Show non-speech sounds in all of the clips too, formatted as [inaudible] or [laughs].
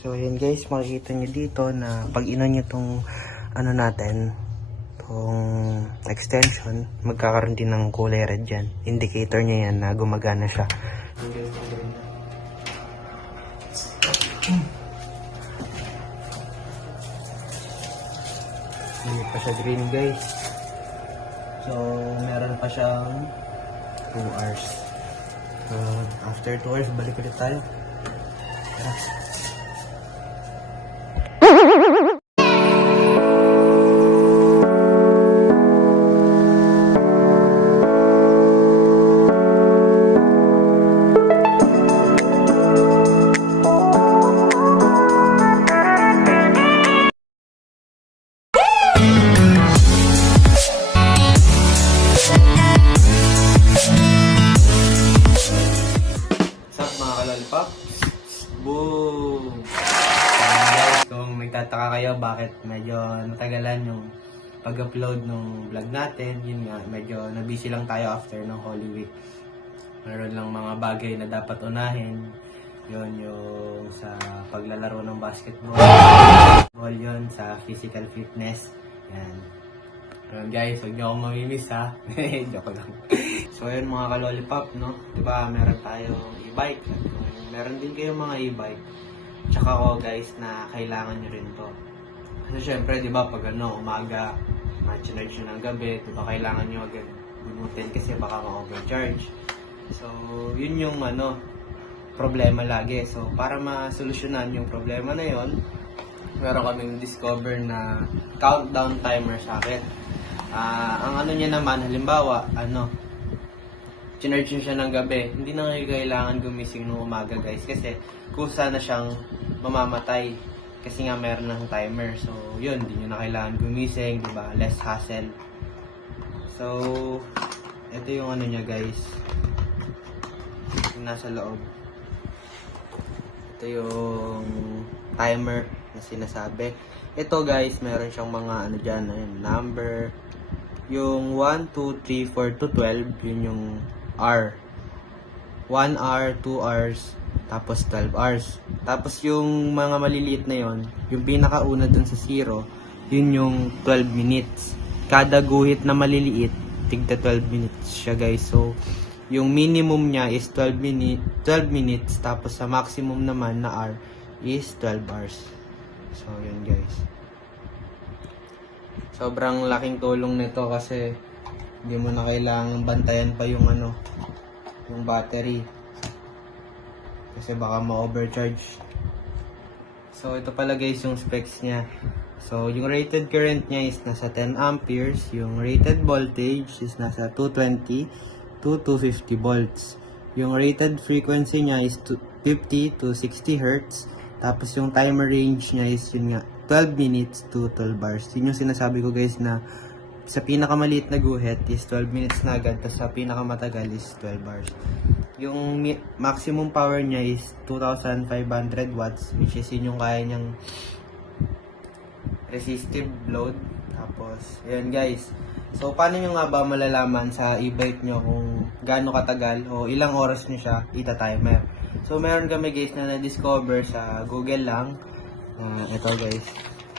So, yun guys, makikita nyo dito na pag inon nyo tong ano natin, tong extension, magkakaroon din ng kulay red dyan. Indicator niya yan na gumagana siya. Hindi pa siya green guys. So, meron pa siyang 2 hours. So, after 2 hours, balik ulit tayo. Tara. Nagtataka kayo bakit medyo natagalan yung pag-upload ng vlog natin, yun nga, medyo nabusy lang tayo after ng Holy Week. Meron lang mga bagay na dapat unahin. Yun yung sa paglalaro ng basketball. Ball yun sa physical fitness. Yan. Ayan guys, huwag niyo akong mamimiss ha. [laughs] Joke lang. so ayun mga kalolipop, no? Diba meron tayong e-bike. Meron din kayong mga e-bike. Tsaka ko guys na kailangan nyo rin to. Kasi syempre, di ba, pag ano, umaga, ma-charge nyo ng gabi, di ba, kailangan nyo agad bunutin kasi baka ma-overcharge. So, yun yung ano, problema lagi. So, para masolusyonan yung problema na yon meron kaming discover na countdown timer sa akin. Ah, ang ano niya naman, halimbawa, ano, chinarge nyo siya ng gabi, hindi na kailangan gumising ng umaga guys kasi kusa na siyang mamamatay kasi nga meron ng timer. So, yun, hindi nyo na kailangan gumising, di ba? Less hassle. So, ito yung ano niya guys. Yung nasa loob. Ito yung timer na sinasabi. Ito guys, meron siyang mga ano dyan, ayun, number. Yung 1, 2, 3, 4 to 12, yun yung R. 1 hour, 2 hours, tapos 12 hours. Tapos yung mga maliliit na yon, yung pinakauna dun sa 0, yun yung 12 minutes. Kada guhit na maliliit, tigda 12 minutes siya guys. So, yung minimum niya is 12 minutes, 12 minutes, tapos sa maximum naman na hour is 12 hours. So, yun guys. Sobrang laking tulong nito kasi hindi mo na kailangan bantayan pa yung ano, yung battery. Kasi baka ma-overcharge. So, ito pala guys yung specs niya. So, yung rated current niya is nasa 10 amperes. Yung rated voltage is nasa 220 to 250 volts. Yung rated frequency niya is to- 50 to 60 hertz. Tapos yung timer range niya is yun nga, 12 minutes to 12 hours. Yun yung sinasabi ko guys na sa pinakamaliit na guhit is 12 minutes na agad. Tapos sa pinakamatagal is 12 hours. Yung maximum power niya is 2,500 watts. Which is yun yung kaya niyang resistive load. Tapos, ayan guys. So, paano nyo nga ba malalaman sa e-bike nyo kung gaano katagal o ilang oras nyo siya ita-timer? So, meron kami guys na na-discover sa Google lang. Ah, ito guys.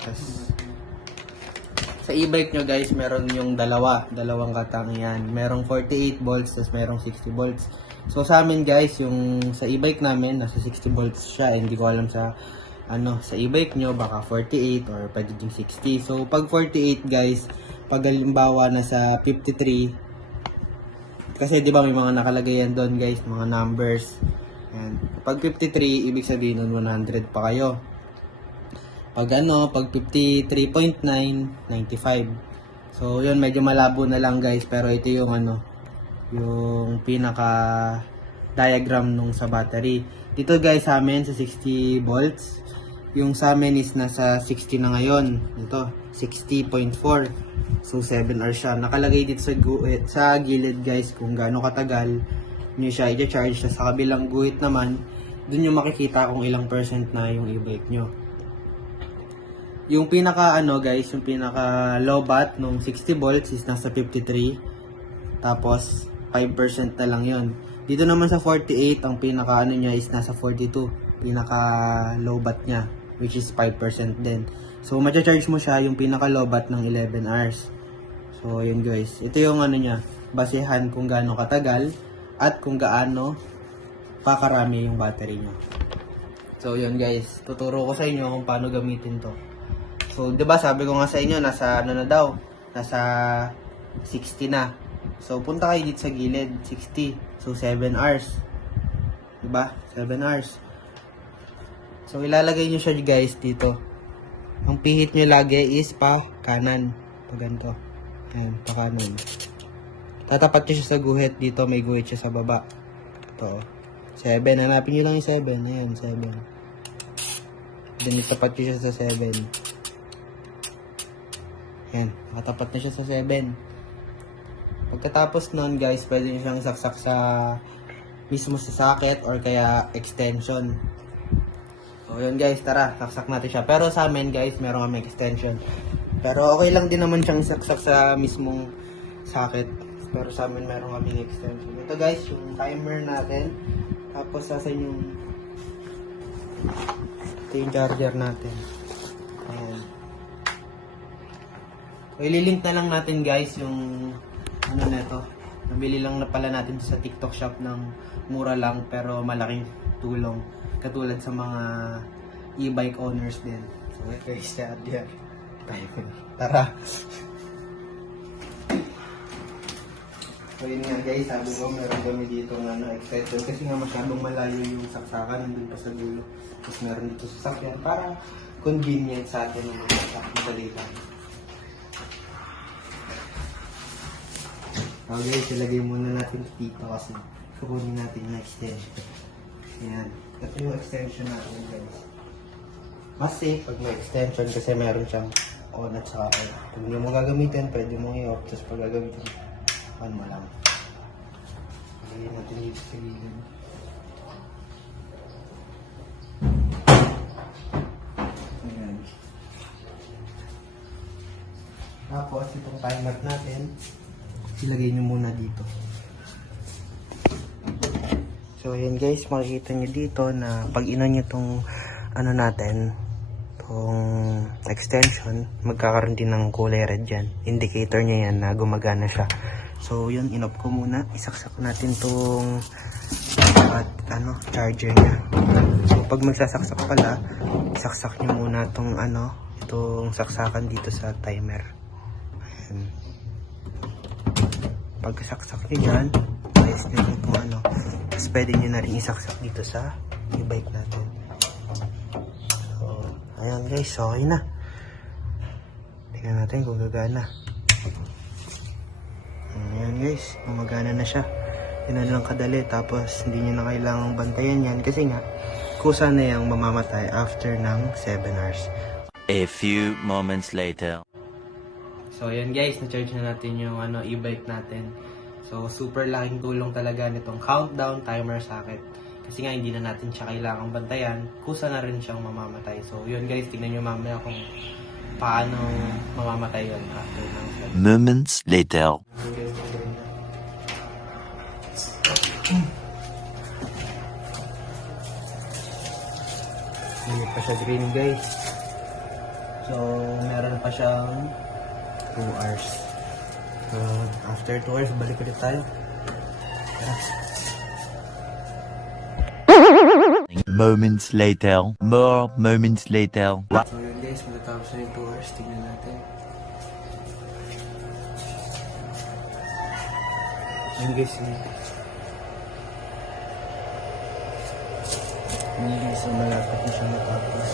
Tapos, sa e-bike nyo guys, meron yung dalawa. Dalawang katang yan. Merong 48 volts, tapos merong 60 volts. So, sa amin guys, yung sa e-bike namin, nasa 60 volts siya. Hindi ko alam sa ano, sa e-bike nyo, baka 48 or din 60. So, pag 48 guys, pag halimbawa nasa 53, kasi di ba may mga nakalagay yan doon guys, mga numbers. Yan. Pag 53, ibig sabihin nun 100 pa kayo. Pag ano, pag 53.9, 95. So, yun, medyo malabo na lang guys, pero ito yung ano, yung pinaka diagram nung sa battery. Dito guys sa amin sa 60 volts. Yung sa amin is nasa 60 na ngayon. Ito, 60.4. So 7 hours siya. Nakalagay dito sa guhit, sa gilid guys kung gaano katagal nyo siya i-charge. Sa kabilang guhit naman, dun yung makikita kung ilang percent na yung e-bike nyo. Yung pinaka ano guys, yung pinaka low bat nung 60 volts is nasa 53. Tapos 5% na lang yon. Dito naman sa 48, ang pinaka ano niya is nasa 42. pinaka low bat niya, which is 5% din. So, charge mo siya yung pinaka low bat ng 11 hours. So, yun guys. Ito yung ano niya, basehan kung gaano katagal at kung gaano pakarami yung battery niya. So, yun guys. Tuturo ko sa inyo kung paano gamitin to. So, 'di ba sabi ko nga sa inyo nasa ano na daw, nasa 60 na. So, punta kayo dito sa gilid, 60. So, 7 hours. 'Di ba? 7 hours. So, ilalagay niyo siya guys dito. Ang pihit niyo lagi is pa kanan. Pa ganito. Ayan, pa kanan. Tatapat niyo siya sa guhit. Dito may guhit siya sa baba. Ito. 7. Hanapin niyo lang yung 7. Ayan, 7. Then, itapat niyo siya sa 7. Yan, nakatapat na siya sa 7. Pagkatapos nun, guys, pwede nyo siyang saksak sa mismo sa socket or kaya extension. So, yun guys, tara, saksak natin siya. Pero sa amin, guys, meron kami extension. Pero okay lang din naman siyang saksak sa mismong socket. Pero sa amin, meron kami extension. Ito guys, yung timer natin. Tapos, sa yung ito yung charger natin. So, ililink na lang natin guys yung ano neto. Nabili lang na pala natin sa TikTok shop ng mura lang pero malaking tulong. Katulad sa mga e-bike owners din. So, ito yung charger. Tayo ko na. Tara. So, yun nga guys, sabi ko meron kami dito ng ano, extension kasi nga masyadong malayo yung saksakan nandun pa sa dulo. Tapos meron dito sa sakyan para convenient sa atin ng mga saksakan sa data. Okay, ilagay muna natin dito kasi kukunin natin yung extension. Yan. Ito yung extension natin guys. Mas safe pag may extension kasi meron siyang on at saka off. Pag hindi mo gagamitin, pwede mo i-off. Tapos pag gagamitin, on mo lang. Ilagay natin dito sa gilid. Ayan. Tapos, itong timer natin, ilagay nyo muna dito. So, ayan guys, makikita nyo dito na pag ino nyo tong ano natin, tong extension, magkakaroon din ng kulay red dyan. Indicator niya yan na gumagana siya. So, yun, inop ko muna. Isaksak natin tong at ano, charger niya. So, pag magsasaksak pala, isaksak nyo muna tong ano, itong saksakan dito sa timer. Ayan pagkasaksak nyo dyan, ayos nyo rin kung ano. Tapos pwede nyo na rin isaksak dito sa e-bike natin. So, ayan guys, okay na. Tingnan natin kung gagana. Ayan guys, gumagana na siya. Yun lang kadali. Tapos hindi nyo na kailangang bantayan yan kasi nga, kusa na yung mamamatay after ng 7 hours. A few moments later. So, ayan guys, na-charge na natin yung ano, e-bike natin. So, super laking tulong talaga nitong countdown timer socket. Kasi nga, hindi na natin siya kailangang bantayan. Kusa na rin siyang mamamatay. So, yun guys, tignan nyo mamaya kung paano mamamatay yun after ng set. Moments later. Hindi pa siya green guys. So, meron pa siyang 2 hours. So, after 2 hours, balik ulit tayo. Tara. Moments later. More moments later. So yun guys, matatapos na yung 2 hours. Tingnan natin. Yun guys, yun. Yun guys, malapit na siya matapos.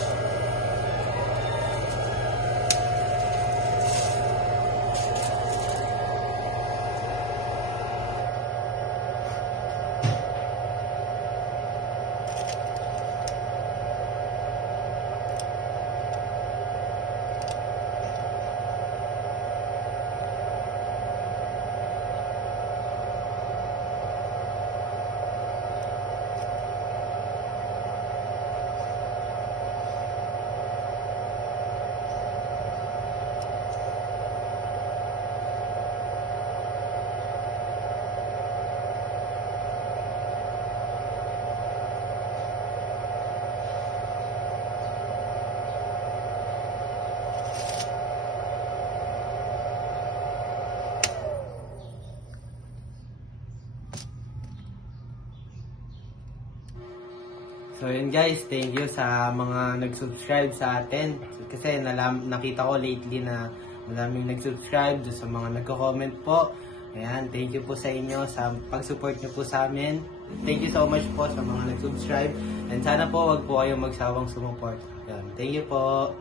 So yun guys, thank you sa mga nag-subscribe sa atin. Kasi nalam, nakita ko lately na maraming nag-subscribe sa mga nagko-comment po. Ayan, thank you po sa inyo sa pag-support niyo po sa amin. Thank you so much po sa mga nag-subscribe. And sana po wag po kayong magsawang sumuport. Ayan, thank you po.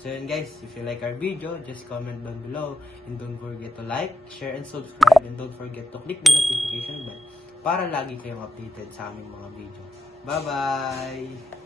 So yun guys, if you like our video, just comment down below. And don't forget to like, share, and subscribe. And don't forget to click the notification bell para lagi kayong updated sa aming mga video. Bye-bye!